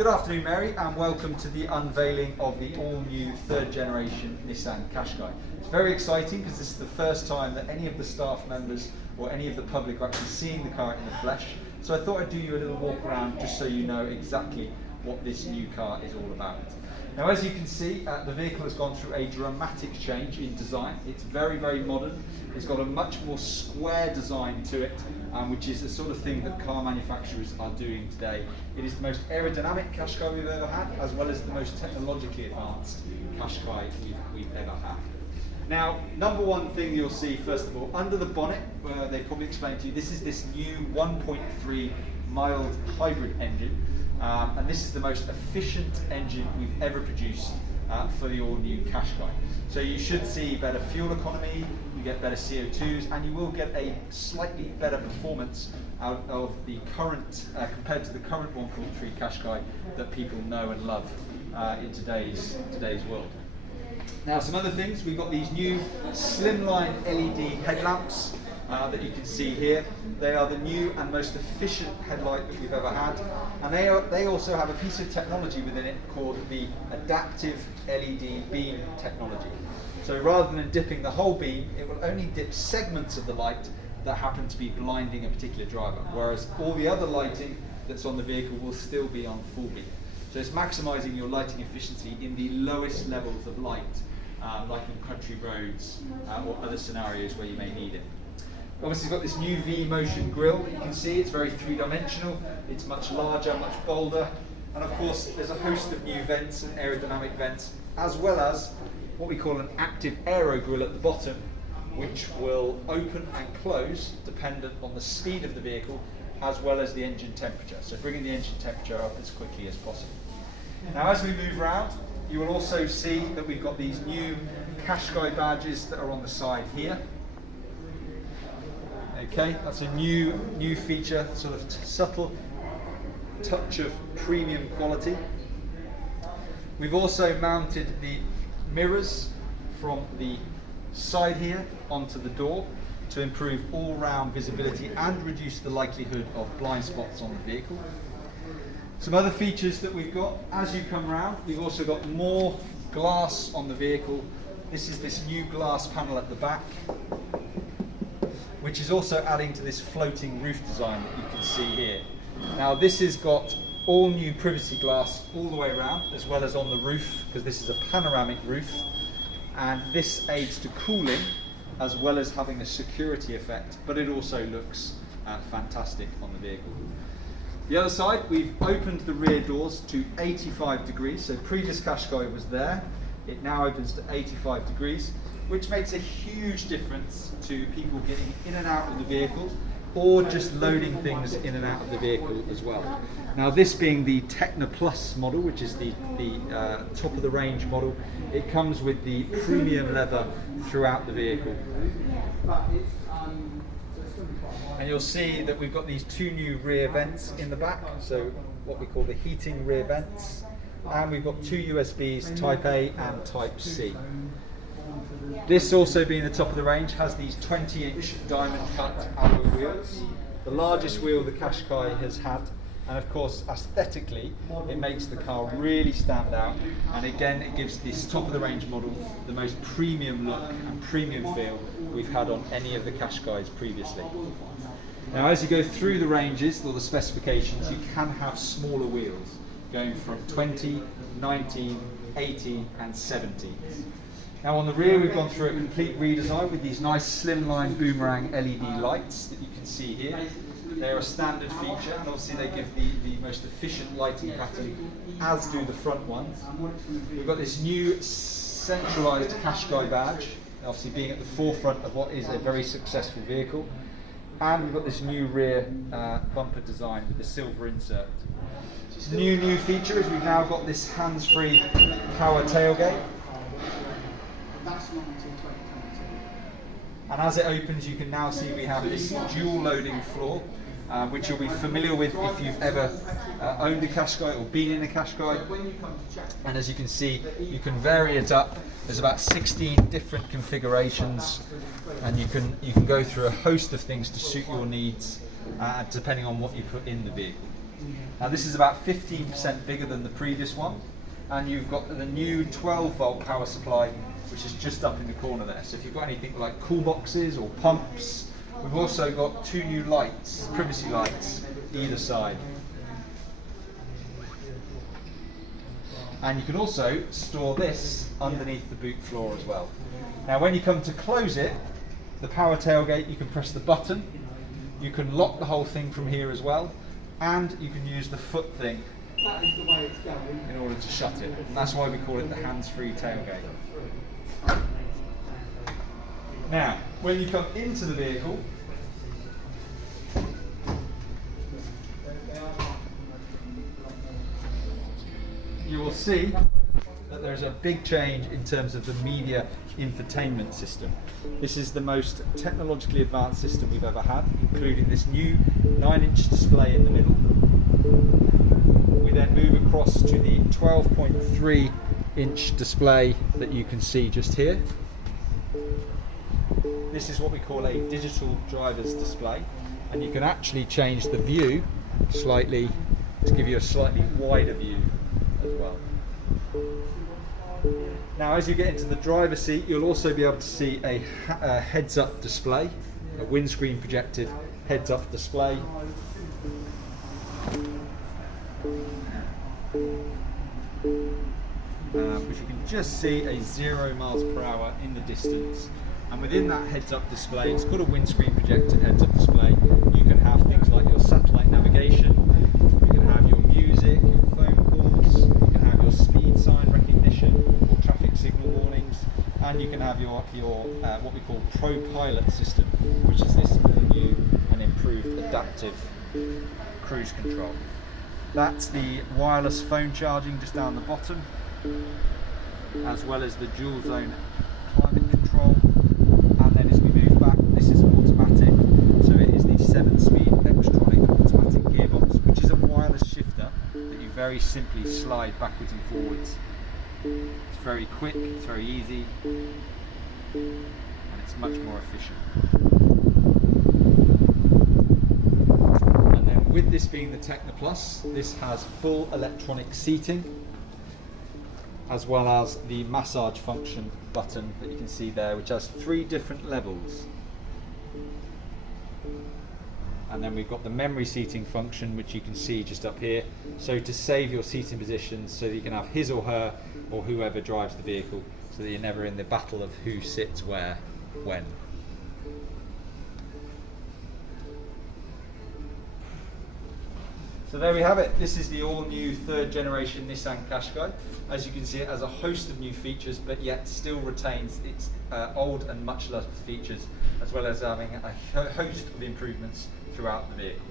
Good afternoon, Mary, and welcome to the unveiling of the all-new third generation Nissan Qashqai. It's very exciting because this is the first time that any of the staff members or any of the public are actually seeing the car in the flesh. So I thought I'd do you a little walk around just so you know exactly what this new car is all about. Now, as you can see, the vehicle has gone through a dramatic change in design. It's very, very modern. It's got a much more square design to it, which is the sort of thing that car manufacturers are doing today. It is the most aerodynamic Qashqai we've ever had, as well as the most technologically advanced Qashqai we've ever had. Now, number one thing you'll see, first of all, under the bonnet, they probably explained to you, this is this new 1.3 mild hybrid engine. And this is the most efficient engine we've ever produced for the all-new Qashqai. So you should see better fuel economy, you get better CO2s, and you will get a slightly better performance out of the current, compared to the current 1.3 Qashqai that people know and love in today's world. Now, some other things, we've got these new slimline LED headlamps that you can see here. They are the new and most efficient headlight that we've ever had, and they also have a piece of technology within it called the adaptive LED beam technology. So rather than dipping the whole beam, it will only dip segments of the light that happen to be blinding a particular driver, whereas all the other lighting that's on the vehicle will still be on full beam. So it's maximising your lighting efficiency in the lowest levels of light, like in country roads or other scenarios where you may need it. Obviously, it's got this new V-motion grille that you can see. It's very three-dimensional, it's much larger, much bolder, and of course there's a host of new vents and aerodynamic vents, as well as what we call an active aero grille at the bottom, which will open and close dependent on the speed of the vehicle as well as the engine temperature, so bringing the engine temperature up as quickly as possible. Now, as we move around, you will also see that we've got these new Qashqai badges that are on the side here. Okay, that's a new feature, sort of subtle touch of premium quality. We've also mounted the mirrors from the side here onto the door to improve all-round visibility and reduce the likelihood of blind spots on the vehicle. Some other features that we've got, as you come around, we've also got more glass on the vehicle. This is this new glass panel at the back, which is also adding to this floating roof design that you can see here. Now, this has got all new privacy glass all the way around, as well as on the roof, because this is a panoramic roof, and this aids to cooling as well as having a security effect, but it also looks fantastic on the vehicle. The other side, we've opened the rear doors to 85 degrees, so previous Qashqai was there, it now opens to 85 degrees, which makes a huge difference to people getting in and out of the vehicle, or just loading things in and out of the vehicle as well. Now, this being the Techno Plus model, which is the top of the range model, it comes with the premium leather throughout the vehicle. And you'll see that we've got these two new rear vents in the back, so what we call the heating rear vents, and we've got two USBs, Type A and Type C. This, also being the top of the range, has these 20-inch diamond cut alloy wheels, the largest wheel the Qashqai has had, and of course aesthetically it makes the car really stand out, and again it gives this top of the range model the most premium look and premium feel we've had on any of the Qashqais previously. Now, as you go through the ranges or the specifications, you can have smaller wheels going from 20, 19, 18 and 17. Now, on the rear, we've gone through a complete redesign with these nice slimline boomerang LED lights that you can see here. They're a standard feature, and obviously they give the most efficient lighting pattern, as do the front ones. We've got this new centralised Qashqai badge, obviously being at the forefront of what is a very successful vehicle. And we've got this new rear bumper design with the silver insert. New feature is we've now got this hands-free power tailgate. And as it opens, you can now see we have this dual loading floor, which you'll be familiar with if you've ever owned a Qashqai or been in a Qashqai. And as you can see, you can vary it up. There's about 16 different configurations, and you can go through a host of things to suit your needs, depending on what you put in the vehicle. Now this is about 15% bigger than the previous one, and you've got the new 12-volt power supply, which is just up in the corner there. So if you've got anything like cool boxes or pumps, we've also got 2 new lights, privacy lights, either side. And you can also store this underneath the boot floor as well. Now when you come to close it, the power tailgate, you can press the button, you can lock the whole thing from here as well, and you can use the foot thing in order to shut it. And that's why we call it the hands-free tailgate. Now, when you come into the vehicle, you will see that there's a big change in terms of the media infotainment system. This is the most technologically advanced system we've ever had, including this new 9-inch display in the middle. We then move across to the 12.3-inch display that you can see just here. This is what we call a digital driver's display, and you can actually change the view slightly to give you a slightly wider view as well. Now as you get into the driver's seat, you'll also be able to see a heads-up display, a windscreen projected heads-up display. Which you can just see a 0 miles per hour in the distance. And within that heads-up display, it's called a windscreen projected heads-up display. You can have things like your satellite navigation, you can have your music, your phone calls, you can have your speed sign recognition or traffic signal warnings, and you can have your what we call Pro Pilot system, which is this new and improved adaptive cruise control. That's the wireless phone charging just down the bottom, as well as the dual zone climate control. And then as we move back, this is automatic, so it is the 7-speed Xtronic automatic gearbox, which is a wireless shifter that you very simply slide backwards and forwards. It's very quick, it's very easy, and it's much more efficient. And then with this being the Techno Plus, this has full electronic seating, as well as the massage function button that you can see there, which has 3 different levels. And then we've got the memory seating function, which you can see just up here, so to save your seating positions so that you can have his or her or whoever drives the vehicle, so that you're never in the battle of who sits where, when. So there we have it. This is the all-new 3rd generation Nissan Qashqai. As you can see, it has a host of new features, but yet still retains its old and much loved features, as well as having a host of improvements throughout the vehicle.